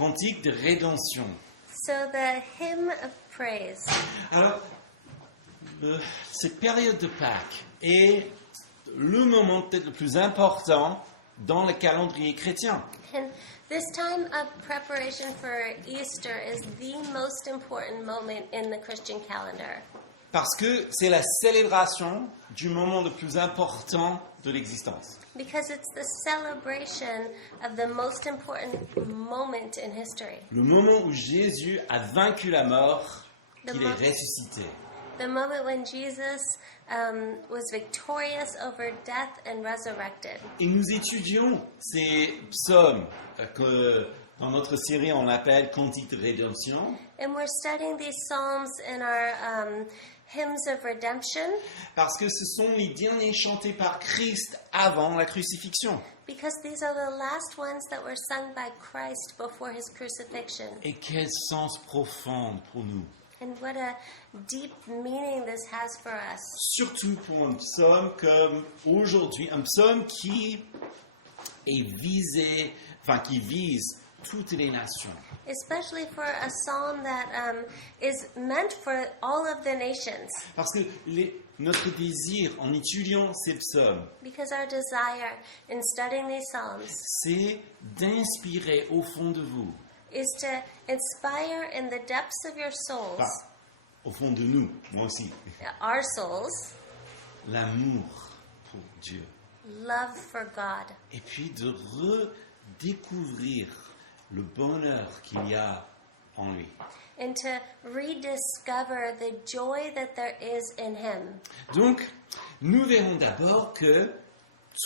cantique de rédemption. So the hymn of praise. Alors, cette période de Pâques est le moment peut-être le plus important dans le calendrier chrétien. And this time of preparation for Easter is the most important moment in the Christian calendar. Parce que c'est la célébration du moment le plus important de l'existence. Because it's the celebration of the most important moment in history. Le moment où Jésus a vaincu la mort, qu'il est ressuscité. The moment when Jesus was victorious over death and resurrected. Et nous étudions ces psaumes que dans notre série on appelle Cantique de rédemption. And we're studying these psalms in our hymns of redemption. Parce que ce sont les derniers chantés par Christ avant la crucifixion. Because these are the last ones that were sung by Christ before his crucifixion. Et quel sens profond pour nous. And what a deep meaning this has for us. Surtout pour un psaume comme aujourd'hui, un psaume qui est visé, qui vise toutes les nations. Especially for a psalm that is meant for all of the nations. Parce que notre désir en étudiant ces psaumes, Because our desire in studying these psalms c'est d'inspirer au fond de vous, is to inspire in the depths of your souls, au fond de nous, moi aussi, our souls, l'amour pour Dieu. love for God. Et puis de redécouvrir le bonheur qu'il y a en lui. And to rediscover the joy that there is in him. Donc, nous verrons d'abord que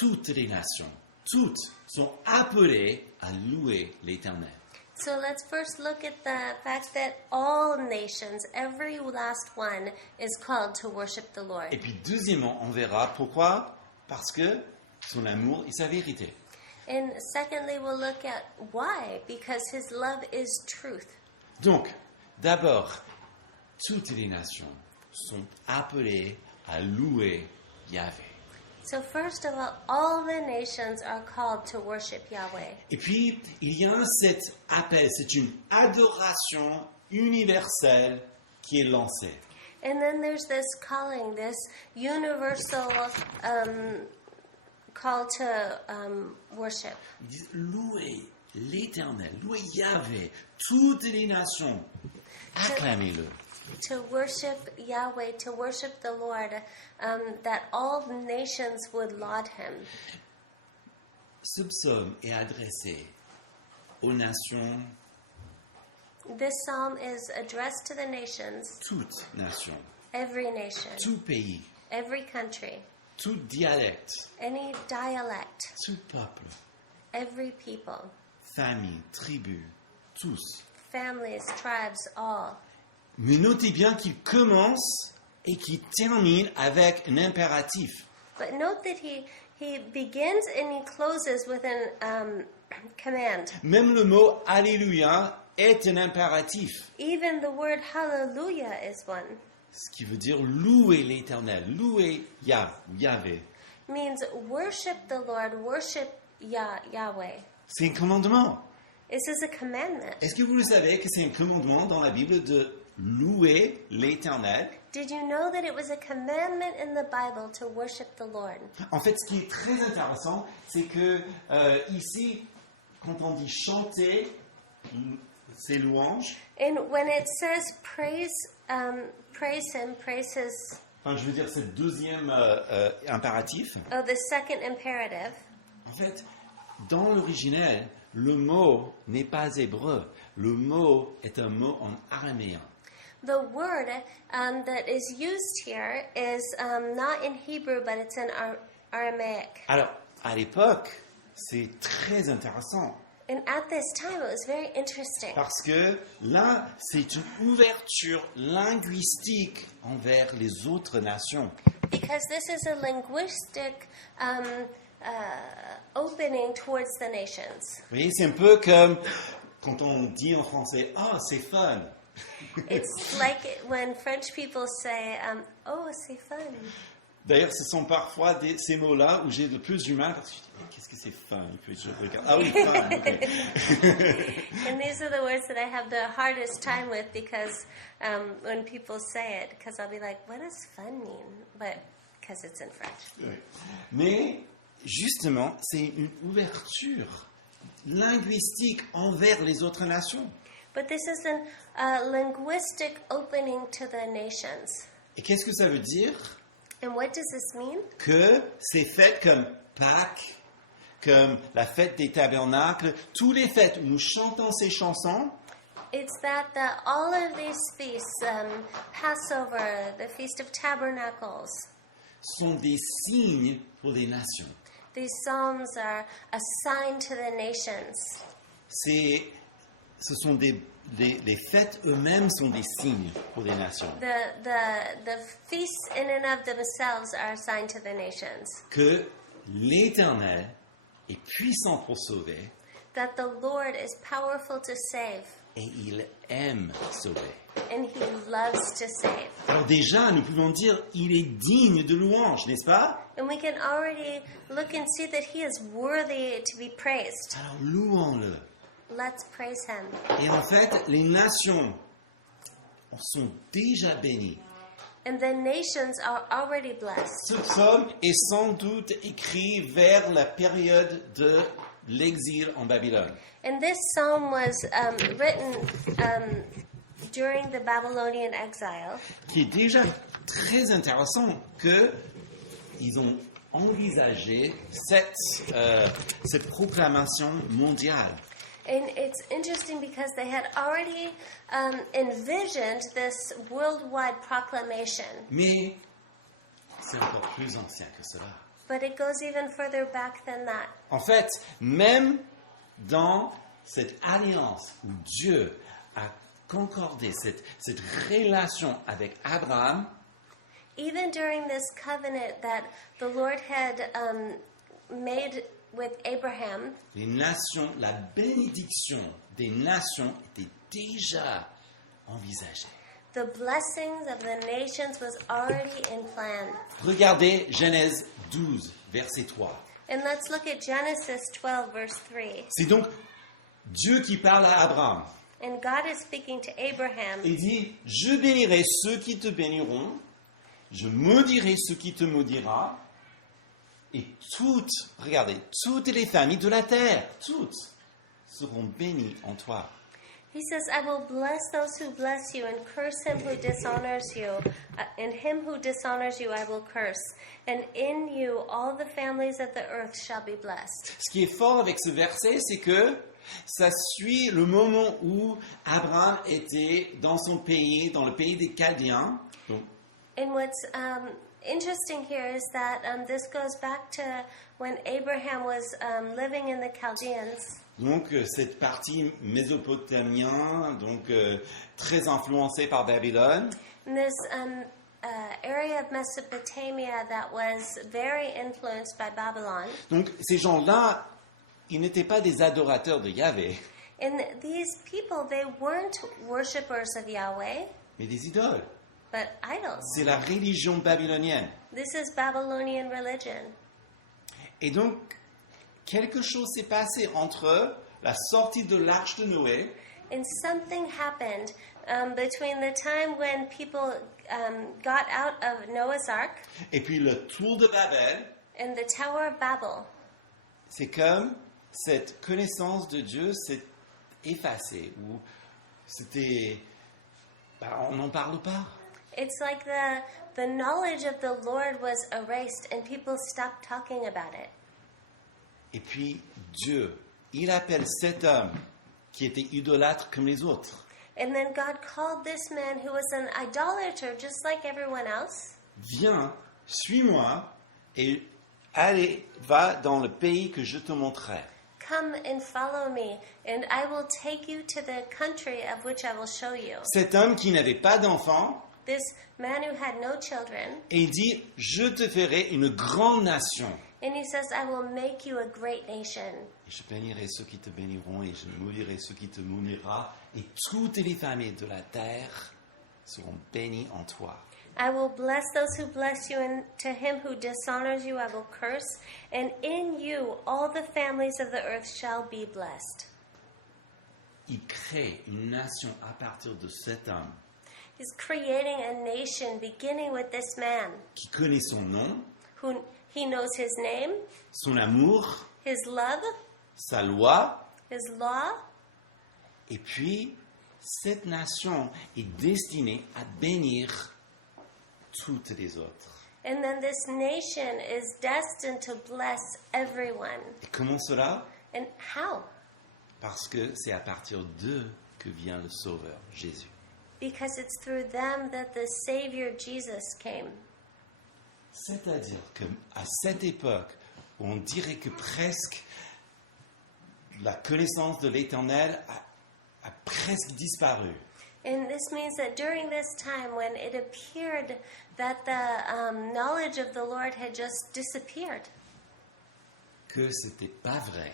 toutes les nations, toutes sont appelées à louer l'Éternel. So let's first look at the fact that all nations, every last one, is called to worship the Lord. Et puis deuxièmement, on verra pourquoi. Parce que son amour et sa vérité. And secondly, we'll look at why. Because his love is truth. Donc, d'abord, toutes les nations sont appelées à louer Yahvé. So first of all the nations are called to worship Yahweh. Et puis, il y a cet appel, c'est une adoration universelle qui est lancée. And then there's this calling, this universal call to worship. Ils disent louez l'Éternel, louez Yahvé, toutes les nations, acclamez-le. To worship Yahweh, to worship the Lord, that all nations would laud him. Ce psaume est adressé aux nations, This psalm is addressed to the nations, toutes nations, every nation, tout pays, every country, tout dialecte, any dialect, tout peuple, every people, famille, tribu, tous. families, tribes, all. Mais notez bien qu'il commence et qu'il termine avec un impératif. But note that he begins and he closes with an command. Même le mot Alléluia est un impératif. Even the word hallelujah is one. Ce qui veut dire louer l'Éternel, louer Yahvé. Means worship the Lord, worship Yahweh. C'est un commandement. This is a commandment. Est-ce que vous le savez que c'est un commandement dans la Bible de louer l'Éternel? Did you know that it was a commandment in the Bible to worship the Lord? En fait, ce qui est très intéressant, c'est que ici, quand on dit chanter ses louanges, And when it says praise him, praise his, enfin, je veux dire, c'est le deuxième impératif. the second imperative, En fait, dans l'originel, le mot n'est pas hébreu. Le mot est un mot en araméen. the word that is used here is not in Hebrew, but it's in Aramaic. Alors, à l'époque, c'est très intéressant. And at this time, it was very interesting. Parce que là, c'est une ouverture linguistique envers les autres nations. Because this is a linguistic opening towards the nations. Vous voyez, c'est un peu comme quand on dit en français « Ah, c'est fun ». It's like when French people say, oh, c'est fun. D'ailleurs, ce sont parfois ces mots-là où j'ai le plus du mal parce que je dis, mais qu'est-ce que c'est fun? Et puis je regarde. Ah oui, fun, ok. And these are the words that I have the hardest time with because when people say it, because I'll be like, what does fun mean? But because it's in French. Mais justement, c'est une ouverture linguistique envers les autres nations. But this is a linguistic opening to the nations. Et qu'est-ce que ça veut dire? And what does this mean? Que ces fêtes comme Pâques, comme la fête des tabernacles, tous les fêtes où nous chantons ces chansons, It's that all of these feasts, Passover, the Feast of Tabernacles, sont des signes pour les nations. these psalms are a sign to the nations. Ce sont les fêtes eux-mêmes sont des signes pour les nations. The feasts in and of themselves are a sign to the nations. Que l'Éternel est puissant pour sauver That the Lord is powerful to save, et il aime sauver. and He loves to save. Alors déjà, nous pouvons dire, il est digne de louange, n'est-ce pas? And we can already look and see that He is worthy to be praised. Alors louons-le. Let's praise Him. Et en fait, les nations sont déjà bénies. And the nations are already blessed. Ce psaume est sans doute écrit vers la période de l'exil en Babylone. And this psalm was written during the Babylonian exile. Qui est déjà très intéressant qu'ils ont envisagé cette proclamation mondiale. And it's interesting because they had already envisioned this worldwide proclamation. Mais c'est encore plus ancien que cela. But it goes even further back than that. En fait, même dans cette alliance où Dieu a concordé cette relation avec Abraham, Even during this covenant that the Lord had made with Abraham, les nations, la bénédiction des nations était déjà envisagée. the blessings of the nations was already in plan. Regardez Genèse 12, verset 3. And let's look at Genesis 12, verse 3. C'est donc Dieu qui parle à Abraham. And God is speaking to Abraham. Il dit, je bénirai ceux qui te béniront, je maudirai ceux qui te maudira, et regardez, toutes les familles de la terre, toutes seront bénies en toi. He says, I will bless those who bless you and curse him who dishonors you. And him who dishonors you I will curse. And in you all the families of the earth shall be blessed. Ce qui est fort avec ce verset, c'est que ça suit le moment où Abraham était dans son pays, dans le pays des Chaldéens. Donc, And what's interesting here is that this goes back to when Abraham was living in the Chaldeans. Donc cette partie mésopotamienne, donc très influencée par Babylone. And this area of Mesopotamia that was very influenced by Babylon. Donc ces gens-là, ils n'étaient pas des adorateurs de Yahvé, And these people, they weren't worshippers of Yahweh, mais des idoles. but idols. C'est la religion babylonienne. This is Babylonian religion. Et donc, quelque chose s'est passé entre la sortie de l'arche de Noé And something happened between the time when people got out of Noah's Ark et puis le tour de Babel. and the Tower of Babel. C'est comme cette connaissance de Dieu s'est effacée, ou on n'en parle pas. It's like the knowledge of the Lord was erased and people stopped talking about it. Et puis Dieu, il appelle cet homme qui était idolâtre comme les autres. And then God called this man who was an idolater just like everyone else. Viens, suis-moi et allez, va dans le pays que je te montrerai. Come and follow me, and I will take you to the country of which I will show you. Cet homme qui n'avait pas d'enfant, This man who had no children, et il dit, je te ferai une grande nation. and he says, I will make you a great nation. Et je bénirai ceux qui te béniront et je maudirai ceux qui te maudira, et toutes les familles de la terre seront bénies en toi. I will bless those who bless you, and to him who dishonors you I will curse. And in you all the families of the earth shall be blessed. Il crée une nation à partir de cet homme He's creating a nation beginning with this man qui connaît son nom, who he knows his name, son amour, his love, sa loi, his law. et puis cette nation est destinée à bénir toutes les autres. And then this nation is destined to bless everyone. Et comment cela? And how? Parce que c'est à partir d'eux que vient le Sauveur, Jésus. Because it's through them that the Savior Jesus came. C'est-à-dire qu'à cette époque, on dirait que presque la connaissance de l'Éternel a presque disparu. And this means that during this time when it appeared that the knowledge of the Lord had just disappeared, Que c'était pas vrai.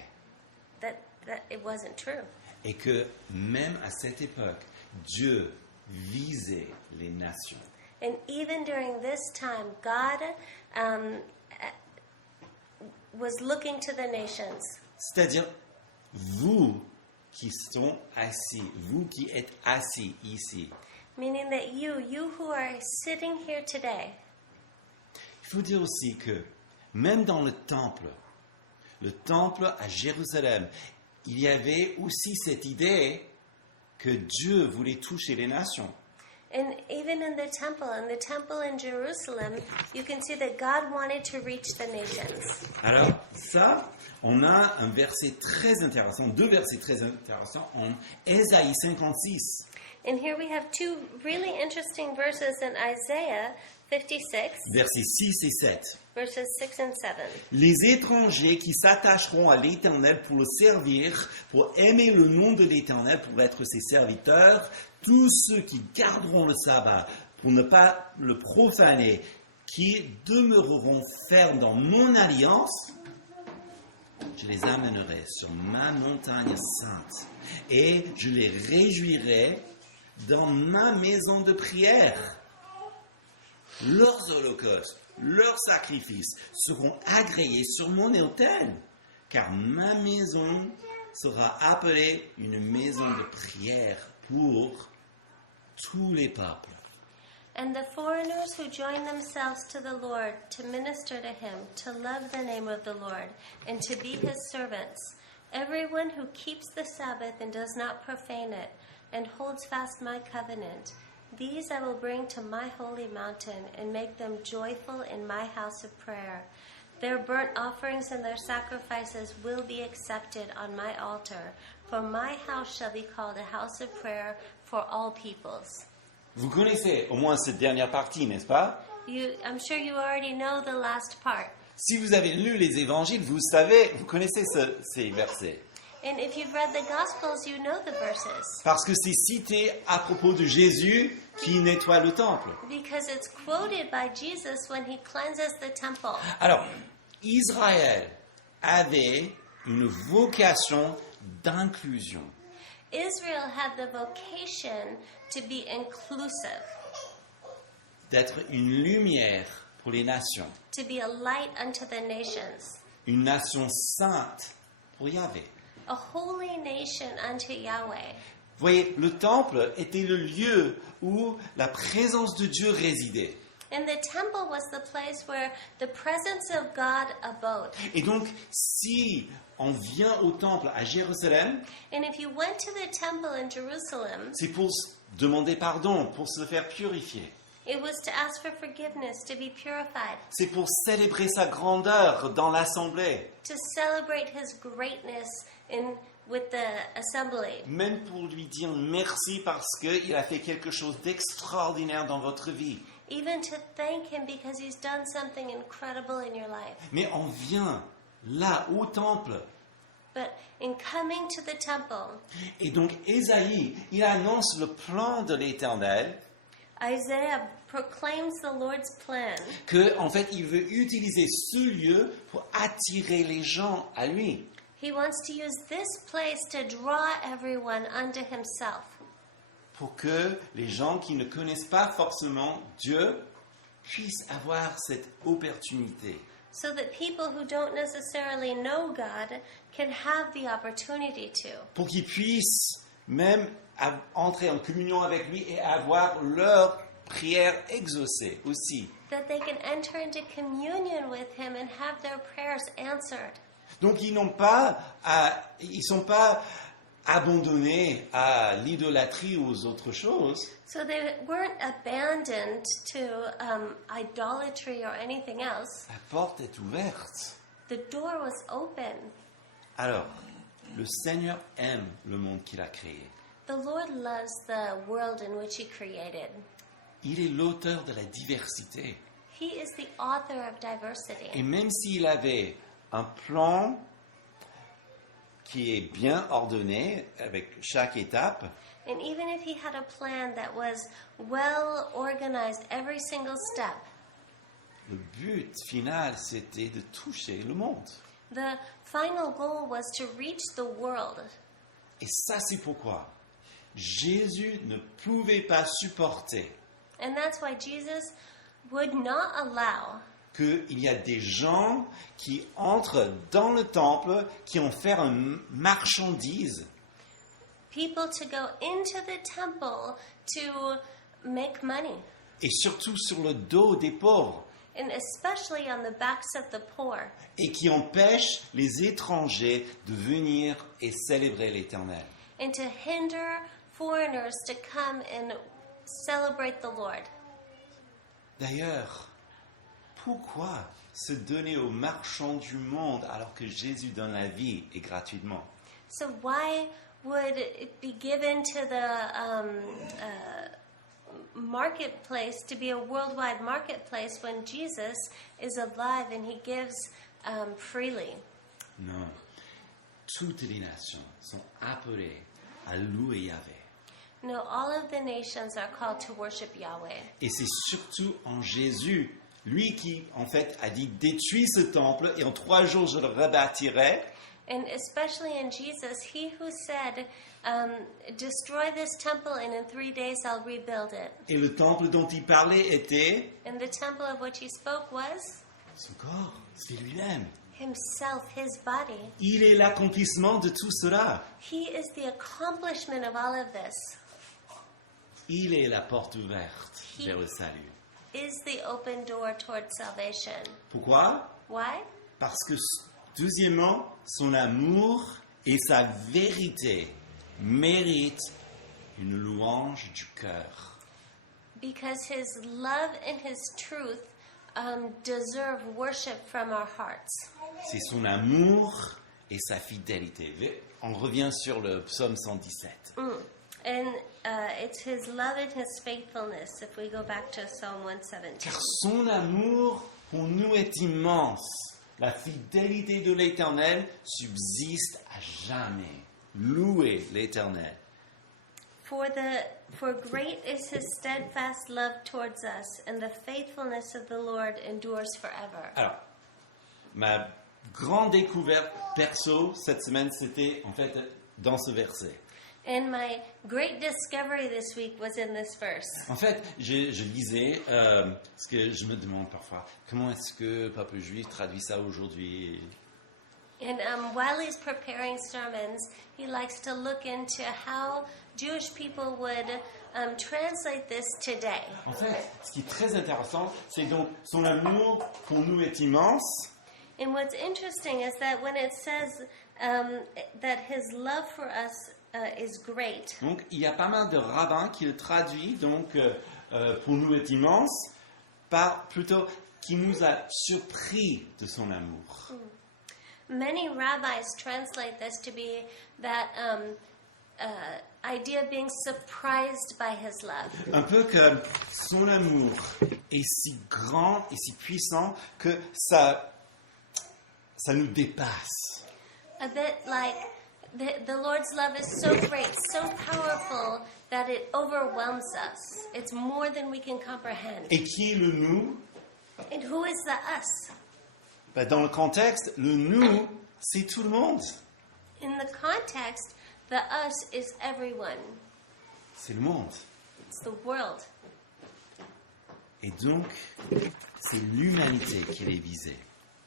that it wasn't true. Et que même à cette époque, Dieu visait les nations. And even during this time, God was looking to the nations. C'est-à-dire, vous qui sont assis, vous qui êtes assis ici, Meaning that you who are sitting here today, il faut dire aussi que même dans le temple à Jérusalem, il y avait aussi cette idée que Dieu voulait toucher les nations. and even in the temple in Jerusalem, you can see that God wanted to reach the nations. Alors ça, on a un verset très intéressant, deux versets très intéressants en Ésaïe 56. And here we have two really interesting verses in Isaiah 56, Versets 6 et 7. verses 6 and 7. Les étrangers qui s'attacheront à l'Éternel pour le servir, pour aimer le nom de l'Éternel, pour être ses serviteurs, tous ceux qui garderont le sabbat pour ne pas le profaner, qui demeureront fermes dans mon alliance, je les amènerai sur ma montagne sainte et je les réjouirai dans ma maison de prière. Leurs holocaustes, leurs sacrifices seront agréés sur mon autel, car ma maison sera appelée une maison de prière pour tous les peuples. And the foreigners who join themselves to the Lord to minister to him, to love the name of the Lord, and to be his servants, everyone who keeps the Sabbath and does not profane it, and holds fast my covenant, these I will bring to my holy mountain and make them joyful in my house of prayer. Their burnt offerings and their sacrifices will be accepted on my altar, for my house shall be called a house of prayer for all peoples. Vous connaissez au moins cette dernière partie, n'est-ce pas? I'm sure you already know the last part. Si vous avez lu les évangiles, vous savez, vous connaissez ces versets. And if you've read the Gospels, you know the verses. Parce que c'est cité à propos de Jésus qui nettoie le temple. Because it's quoted by Jesus when he cleanses the temple. Alors, Israël avait une vocation d'inclusion. Israel had the vocation to be inclusive, D'être une lumière pour les nations. to be a light unto the nations, Une nation sainte pour Yahvé. a holy nation unto Yahweh. Vous voyez, le temple était le lieu où la présence de Dieu résidait. And the temple was the place where the presence of God abode. Et donc, si on vient au temple à Jérusalem, And if you went to the temple in Jerusalem, c'est pour demander pardon, pour se faire purifier. it was to ask for forgiveness, to be purified, C'est pour célébrer sa grandeur dans l'assemblée. to celebrate his greatness with the assembly, Même pour lui dire merci parce qu'il a fait quelque chose d'extraordinaire dans votre vie. even to thank him because he's done something incredible in your life. Mais on vient là, au temple. But in coming to the temple, Et donc, Ésaïe, il annonce le plan de l'Éternel, Isaiah proclaims the Lord's plan, que, en fait, il veut utiliser ce lieu pour attirer les gens à lui. he wants to use this place to draw everyone unto himself, Pour que les gens qui ne connaissent pas forcément Dieu puissent avoir cette opportunité. so that people who don't necessarily know God can have the opportunity to. Pour qu'ils puissent même entrer en communion avec lui et avoir leur prière exaucée aussi. That they can enter into communion with Him and have their prayers answered. Donc ils sont pas abandonnés à l'idolâtrie ou aux autres choses. So they weren't abandoned to idolatry or anything else. La porte est ouverte. The door was open. Alors, le Seigneur aime le monde qu'il a créé. The Lord loves the world in which He created. Il est l'auteur de la diversité. He is the author of diversity. Et même s'il avait un plan qui est bien ordonné avec chaque étape, And even if He had a plan that was well organized every single step, le but final, c'était de toucher le monde. the final goal was to reach the world. Et ça, c'est pourquoi Jésus ne pouvait pas supporter And that's why Jesus would not allow qu'il y a des gens qui entrent dans le temple, qui ont fait une marchandise, people to go into the temple to make money, et surtout sur le dos des pauvres, and especially on the backs of the poor, et qui empêchent les étrangers de venir et célébrer l'Éternel. and to hinder foreigners to come and celebrate the Lord. D'ailleurs, pourquoi se donner aux marchands du monde alors que Jésus donne la vie et gratuitement? So why would it be given to the marketplace to be a worldwide marketplace when Jesus is alive and He gives freely? Non. Toutes les nations sont appelées à louer Yahvé. No, all of the nations are called to worship Yahweh. Et c'est surtout en Jésus, lui qui, en fait, a dit « Détruis ce temple et en 3 jours je le rebâtirai ». And especially in Jesus, He who said, destroy this temple and in 3 days I'll rebuild it. Et le temple dont il parlait était And the temple of which He spoke was son corps, c'est lui-même. Himself, His body. Il est l'accomplissement de tout cela. He is the accomplishment of all of this. Il est la porte ouverte vers le salut. Is the open door towards salvation. Pourquoi? Why? Parce que, deuxièmement, son amour et sa vérité méritent une louange du cœur. Because His love and His truth deserve worship from our hearts. C'est son amour et sa fidélité. On revient sur le psaume 117. And it's His love and His faithfulness, if we go back to Psalm 117. Car son amour pour nous est immense. La fidélité de l'Éternel subsiste à jamais. Louez l'Éternel. For great is His steadfast love towards us, and the faithfulness of the Lord endures forever. Alors, ma grande découverte perso cette semaine, c'était en fait dans ce verset. And my great discovery this week was in this verse. En fait, je lisais, parce que je me demande parfois, comment est-ce que Papa Juif traduit ça aujourd'hui? And while he's preparing sermons, he likes to look into how Jewish people would translate this today. En fait, ce qui est très intéressant, c'est donc son amour pour nous est immense. And what's interesting is that when it says that His love for us is great, Donc, il y a pas mal de rabbins qui le traduisent, donc, pour nous est immense, par plutôt qui nous a surpris de son amour. many rabbis translate this to be that idea of being surprised by His love. Un peu comme son amour est si grand et si puissant que ça nous dépasse. A bit like the Lord's love is so great, so powerful, that it overwhelms us. It's more than we can comprehend. Et qui est le nous? And who is the us? Ben, dans le contexte, le nous, c'est tout le monde. In the context, the us is everyone. C'est le monde. It's the world. Et donc, c'est l'humanité qui est visée.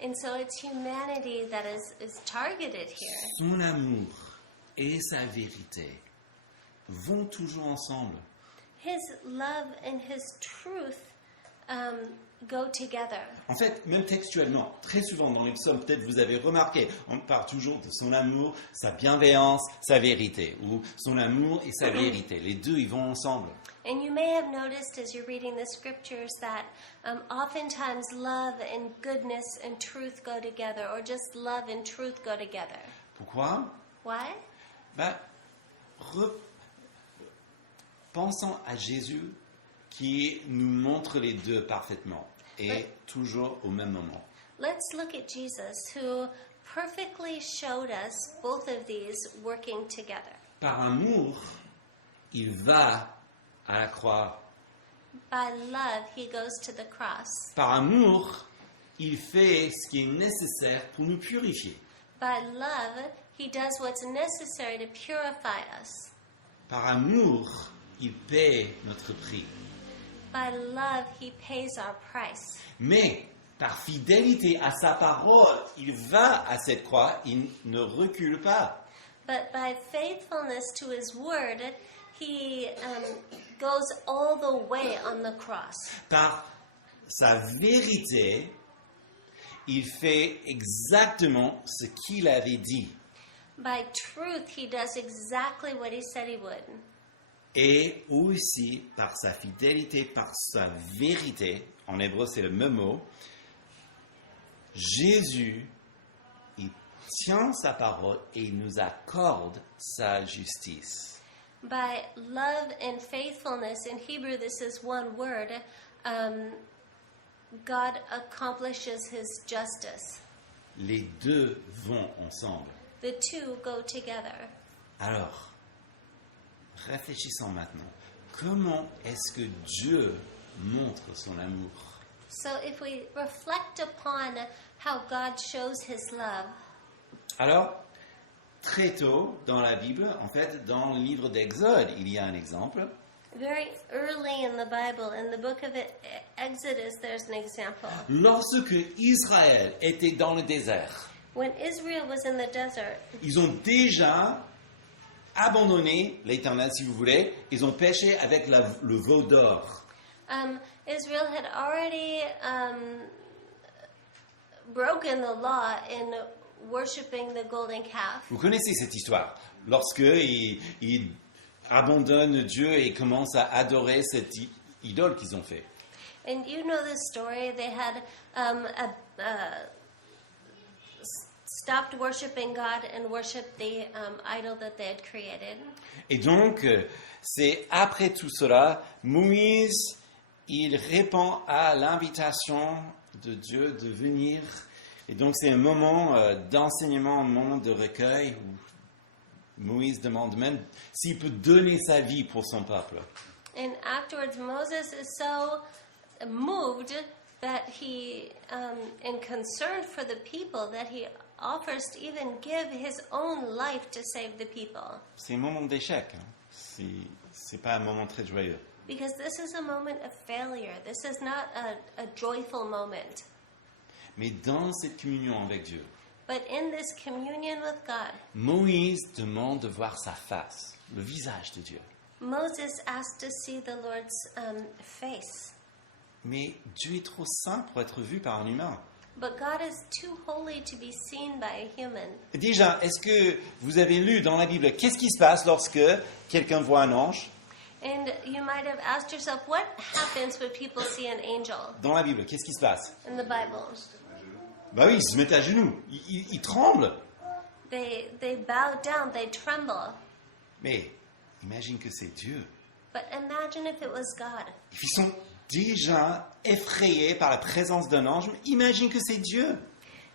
And so it's humanity that is targeted here. Son amour et sa vérité vont toujours ensemble. His love and his truth go together. En fait, même textuellement, très souvent dans les psaumes, peut-être vous avez remarqué, on parle toujours de son amour, sa bienveillance, sa vérité, ou son amour et sa vérité. Les deux, ils vont ensemble. And you may have noticed as you're reading the scriptures that oftentimes love and goodness and truth go together, or just love and truth go together. Pourquoi? Why? Ben, pensons à Jésus qui nous montre les deux parfaitement et toujours au même moment. Let's look at Jesus, who perfectly showed us both of these working together. Par amour, il va à la croix. By love, he goes to the cross. Par amour, il fait ce qui est nécessaire pour nous purifier. By love, he does what's necessary to purify us. Par amour, il paie notre prix. By love, he pays our price. Mais par fidélité à sa parole, il va à cette croix, il ne recule pas. But by faithfulness to his word, he goes all the way on the cross. Par sa vérité, il fait exactement ce qu'il avait dit. By truth, he does exactly what he said he would. Et aussi par sa fidélité, par sa vérité, en hébreu c'est le même mot, Jésus, il tient sa parole et il nous accorde sa justice. By love and faithfulness, in Hebrew this is one word, God accomplishes his justice. Les deux vont ensemble. The two go together. Alors, réfléchissons maintenant. Comment est-ce que Dieu montre son amour? So if we reflect upon how God shows his love, Alors, très tôt dans la Bible, en fait, dans le livre d'Exode, il y a un exemple. very early in the Bible, in the book of Exodus, there's an example. Lorsque Israël était dans le désert, When Israel was in the desert, ils ont déjà abandonné l'Éternel, si vous voulez. Ils ont péché avec le veau d'or. Israel had already broken the law in worshiping the golden calf. Vous connaissez cette histoire. Lorsque ils abandonnent Dieu et commencent à adorer cette idole qu'ils ont fait. And you know the story. They had stopped worshiping God and worshiped the idol that they had created. Et donc, c'est après tout cela, Moïse, il répond à l'invitation de Dieu de venir. Et donc, c'est un moment d'enseignement, un moment de recueil où Moïse demande même s'il peut donner sa vie pour son peuple. And afterwards, Moses is so moved that he, and concerned for the people, that he offers to even give his own life to save the people. C'est un moment d'échec. Hein. C'est pas un moment très joyeux. Because this is a moment of failure. This is not a joyful moment. Mais dans cette communion avec Dieu, But in this communion with God, Moïse demande de voir sa face, le visage de Dieu. Moses asked to see the Lord's face. Mais Dieu est trop saint pour être vu par un humain. But God is too holy to be seen by a human. Déjà, est-ce que vous avez lu dans la Bible, qu'est-ce qui se passe lorsque quelqu'un voit un ange? And you might have asked yourself, what happens when people see an angel Dans la Bible, qu'est-ce qui se passe? in the Bible? Bah oui, ils se mettent à genoux, ils tremblent. They bow down, they tremble. Mais imagine que c'est Dieu. But imagine if it was God. Ils sont déjà effrayés par la présence d'un ange. Imagine que c'est Dieu.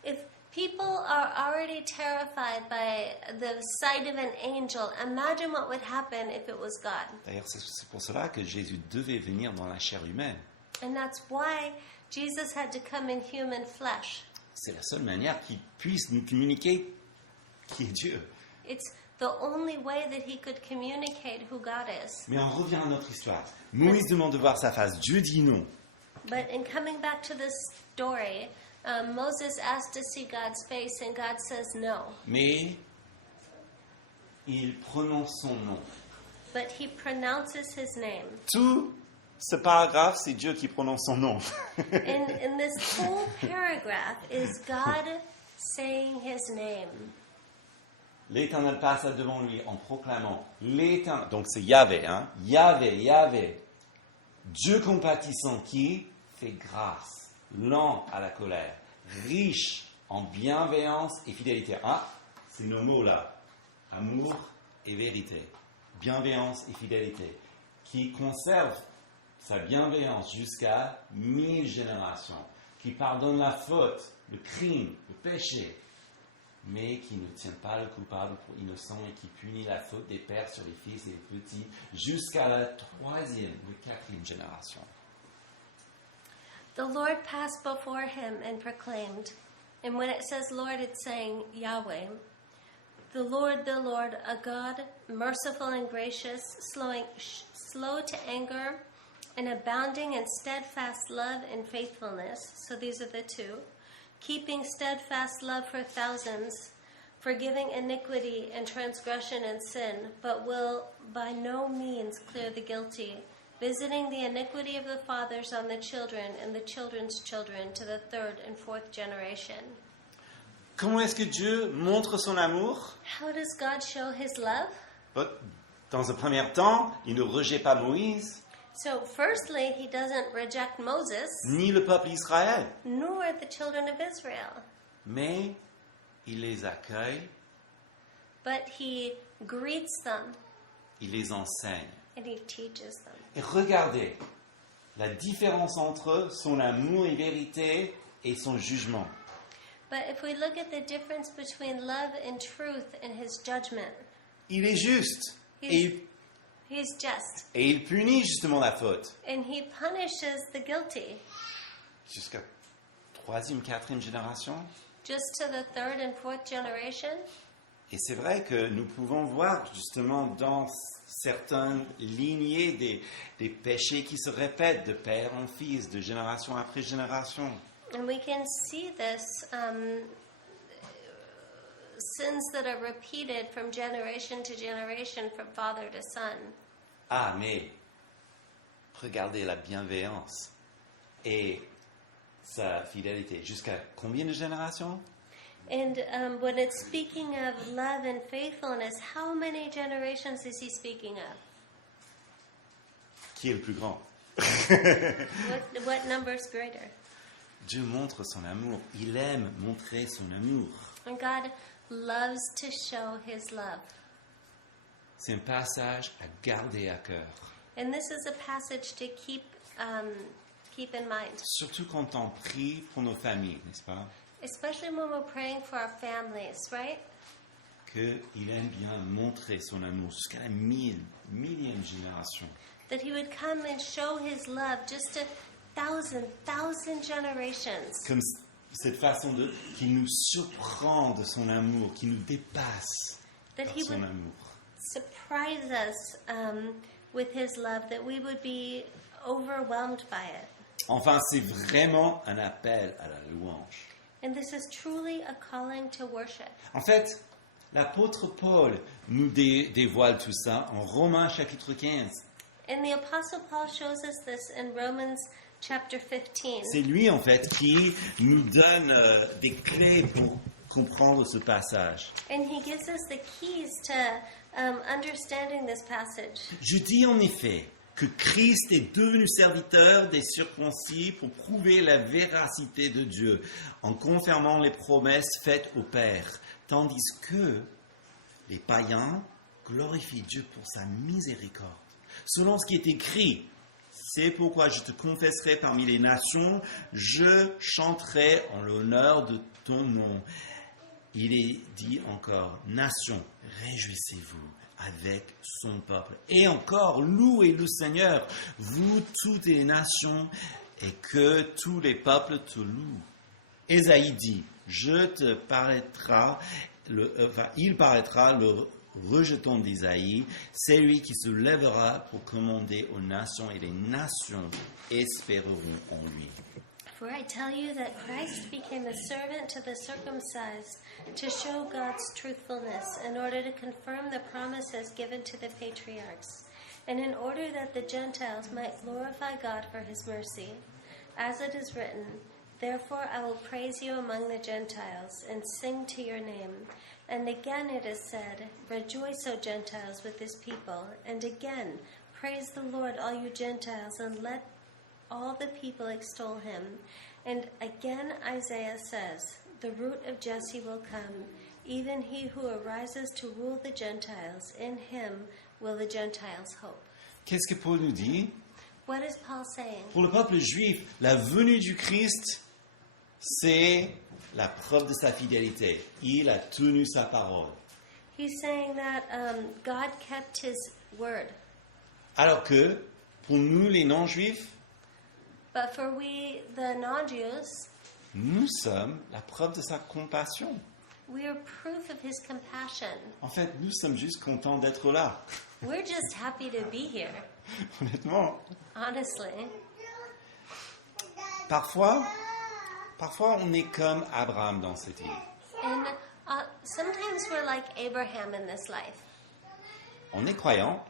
If people are already terrified by the sight of an angel, imagine what would happen if it was God. D'ailleurs, c'est pour cela que Jésus devait venir dans la chair humaine. And that's why Jesus had to come in human flesh. C'est la seule manière qu'il puisse nous communiquer qui est Dieu. It's the only way that he could communicate who God is. Mais on revient à notre histoire. Moïse demande de voir sa face. Dieu dit non. But in coming back to this story, Moses asked to see God's face, and God says no. Mais il prononce son nom. But he pronounces his name. Tout ce paragraphe, c'est Dieu qui prononce son nom. In this whole paragraph is God saying his name. L'Éternel passa devant lui en proclamant l'Éternel. Donc c'est Yahvé, hein? Yahvé. Dieu compatissant qui fait grâce, lent à la colère, riche en bienveillance et fidélité. Ah, c'est nos mots là. Amour et vérité. Bienveillance et fidélité. Qui conserve sa bienveillance jusqu'à 1000 générations. Qui pardonne la faute, le crime, le péché. Mais qui ne tient pas le coupable pour innocent et qui punit la faute des pères sur les fils et les petits jusqu'à la 3e, la 4e génération. The Lord passed before him and proclaimed. And when it says Lord, it's saying Yahweh. The Lord, a God, merciful and gracious, slow to anger, and abounding in steadfast love and faithfulness. So these are the two. Keeping steadfast love for thousands, forgiving iniquity and transgression and sin, but will by no means clear the guilty, visiting the iniquity of the fathers on the children and the children's children to the 3rd and 4th generation. Comment est-ce que Dieu montre son amour? How does God show his love? Dans un premier temps, il ne rejette pas Moïse, So firstly, he doesn't reject Moses, ni le peuple d'Israël, nor the children of Israel, mais il les accueille, but he greets them il les enseigne. and he teaches them. Et regardez la différence entre son amour et vérité et son jugement. But if we look at the difference between love and truth and his judgment, Il est juste he's just, et il punit justement la faute. and he punishes the guilty Jusqu'à 3e, 4e génération. just to the 3rd and 4th generation. Et c'est vrai que nous pouvons voir justement dans certaines lignées des péchés qui se répètent de père en fils, de génération après génération. And we can see this sins that are repeated from generation to generation, from father to son. Ah, mais regardez la bienveillance et sa fidélité. Jusqu'à combien de générations? And when it's speaking of love and faithfulness, how many generations is he speaking of? Qui est le plus grand? What number is greater? Dieu montre son amour. Il aime montrer son amour. And God loves to show his love. C'est un passage à garder à cœur. And this is a passage to keep in mind. Surtout quand on prie pour nos familles, n'est-ce pas? Especially when we're praying for our families, right? Qu'il aime bien montrer son amour jusqu'à la millième génération. That he would come and show his love just to thousand generations. Comme cette façon qu'il nous surprend de son amour, qui nous dépasse That par he son would amour. surprise us with his love, that we would be overwhelmed by it. Enfin, c'est vraiment un appel à la louange. And this is truly a calling to worship. En fait, l'apôtre Paul nous dévoile tout ça en Romains chapitre 15. And the Apostle Paul shows us this in Romans chapter 15. C'est lui, en fait, qui nous donne des clés pour comprendre ce passage. And he gives us the keys to understanding this passage. Je dis en effet que Christ est devenu serviteur des circoncis pour prouver la véracité de Dieu, en confirmant les promesses faites au Père, tandis que les païens glorifient Dieu pour sa miséricorde. Selon ce qui est écrit, c'est pourquoi je te confesserai parmi les nations, je chanterai en l'honneur de ton nom. Il est dit encore, nations, réjouissez-vous avec son peuple. Et encore, louez le Seigneur, vous toutes les nations, et que tous les peuples te louent. Ésaïe dit, il paraîtra le rejetons d'Isaïe, c'est lui qui se lèvera pour commander aux nations et les nations espéreront en lui. For I tell you that Christ became a servant to the circumcised to show God's truthfulness, in order to confirm the promises given to the patriarchs, and in order that the Gentiles might glorify God for his mercy. As it is written, therefore I will praise you among the Gentiles and sing to your name. And again it is said, rejoice, O Gentiles, with his people. And again, praise the Lord, all you Gentiles, and let all the people extol him. And again Isaiah says, the root of Jesse will come, even he who arises to rule the Gentiles. In him will the Gentiles hope. Qu'est-ce que Paul nous dit? What is Paul saying? Pour le peuple juif, la venue du Christ, c'est la preuve de sa fidélité. Il a tenu sa parole. He's saying that God kept his word. Alors que, pour nous les non-juifs, But for we, the non-Jews, nous sommes la preuve de sa compassion. we are proof of his compassion. En fait, nous sommes juste contents d'être là. We're just happy to be here, Honnêtement. honestly. Parfois, on est comme Abraham dans cette vie. And sometimes we're like Abraham in this life. On est croyant,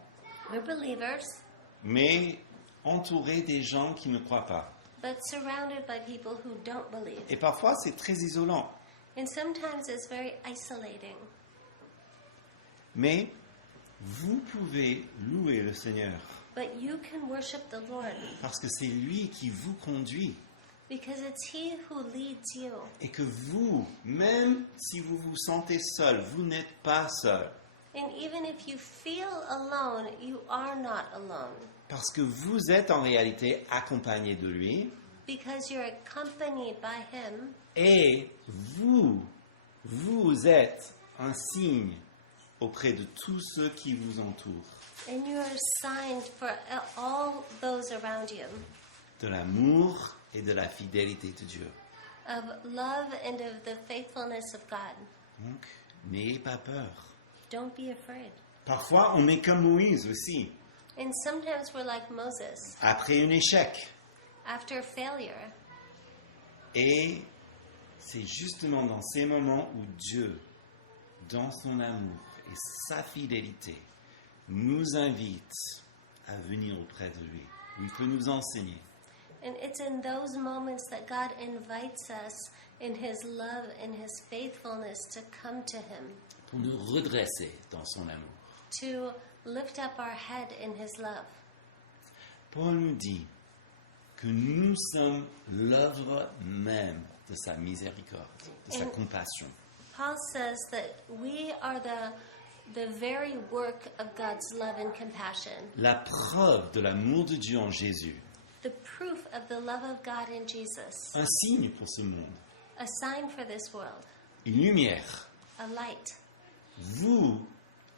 We're believers, mais entouré des gens qui ne croient pas. but surrounded by people who don't believe. Et parfois, c'est très isolant. And sometimes it's very isolating. Mais vous pouvez louer le Seigneur But you can worship the Lord parce que c'est lui qui vous conduit. because it's he who leads you. Et que vous, même si vous vous sentez seul, vous n'êtes pas seul. And even if you feel alone, you are not alone. Parce que vous êtes en réalité accompagné de lui. Because you're accompanied by him, Et vous êtes un signe auprès de tous ceux qui vous entourent. and you are signed for all those around you De l'amour et de la fidélité de Dieu. of love and of the faithfulness of God. Donc, n'ayez pas peur. Don't be afraid. Parfois, on est comme Moïse aussi. And sometimes we're like Moses Après un échec. after failure. Et c'est justement dans ces moments où Dieu, dans son amour et sa fidélité, nous invite à venir auprès de lui, où il peut nous enseigner. And it's in those moments that God invites us in his love and his faithfulness to come to him, Pour nous redresser dans son amour. to lift up our head in his love. Paul nous dit que nous sommes l'œuvre même de sa miséricorde, de sa Et- compassion. Paul says that we are the very work of God's love and compassion, La preuve de l'amour de Dieu en Jésus. the proof of the love of God in Jesus, Un signe pour ce monde. a sign for this world, Une lumière. a light. Vous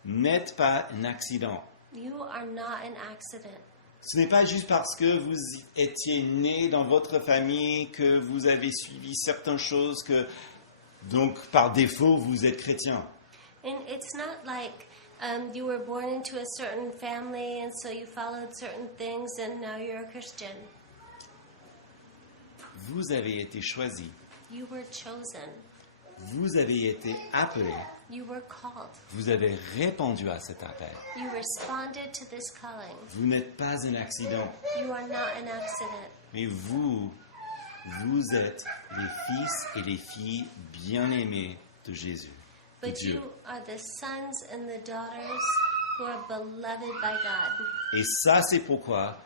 n'êtes pas un accident. You are not an accident. Ce n'est pas juste parce que vous étiez né dans votre famille, que vous avez suivi certaines choses, que donc par défaut vous êtes chrétien. And it's not like you were born into a certain family and so you followed certain things and now you're a Christian. Vous avez été choisi. You were chosen. Vous avez été appelé. You were called. Vous avez répondu à cet appel. You responded to this calling. Vous n'êtes pas un accident, You are not an accident. mais vous êtes les fils et les filles bien-aimés de Jésus, de But Dieu. you are the sons and the daughters who are beloved by God. Et ça, c'est pourquoi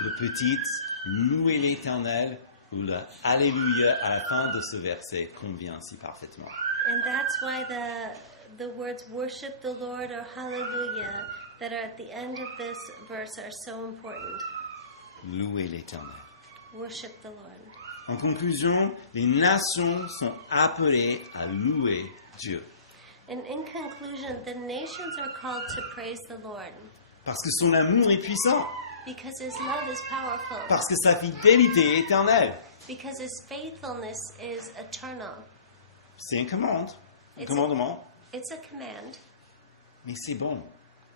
le petit louer l'Éternel ou le Alléluia à la fin de ce verset convient si parfaitement. And that's why the words worship the Lord or hallelujah that are at the end of this verse are so important. Louer l'Éternel. Worship the Lord. En conclusion, les nations sont appelées à louer Dieu. And in conclusion, the nations are called to praise the Lord Parce que son amour est puissant. because his love is powerful, Parce que sa fidélité est éternelle. because his faithfulness is eternal. C'est un It's a- commandement. It's a command. mais c'est bon.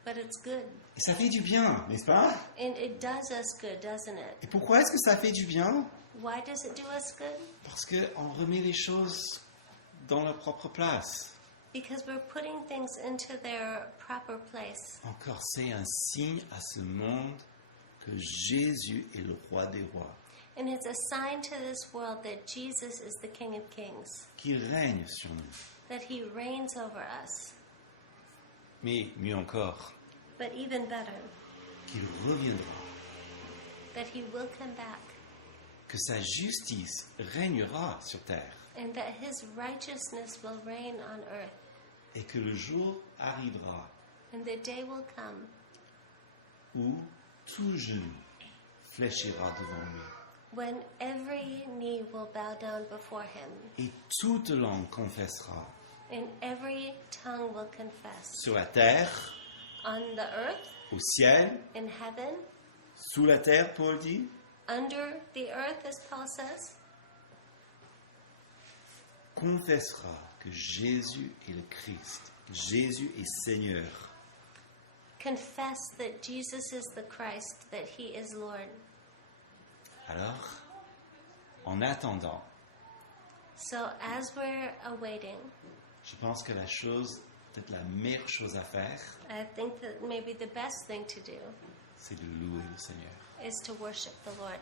but it's good. Et ça fait du bien, n'est-ce pas? And it does us good, doesn't it? Et pourquoi est-ce que ça fait du bien? Why does it do us good? Parce qu'on remet les choses dans leur propre place. Because we're putting things into their proper place. Encore, c'est un signe à ce monde que Jésus est le roi des rois, And it's a sign to this world that Jesus is the King of Kings, qu'il règne sur nous. that he reigns over us. Mais mieux encore, But even better, qu'il reviendra, that he will come back, que sa justice régnera sur terre and that his righteousness will reign on earth. et que le jour arrivera And the day will come où tout genou fléchira devant lui when every knee will bow down before him, et toute langue confessera and every tongue will confess. sur la terre, On the earth, au ciel, in heaven, sous la terre, Paul dit, under the earth, as Paul says, confessera que Jésus est le Christ, Jésus est Seigneur. confess that Jesus is the Christ, that he is Lord. Alors, en attendant, So as we're awaiting, je pense que la chose, peut-être la meilleure chose à faire, I think that maybe the best thing to do c'est de louer le Seigneur. is to worship the Lord.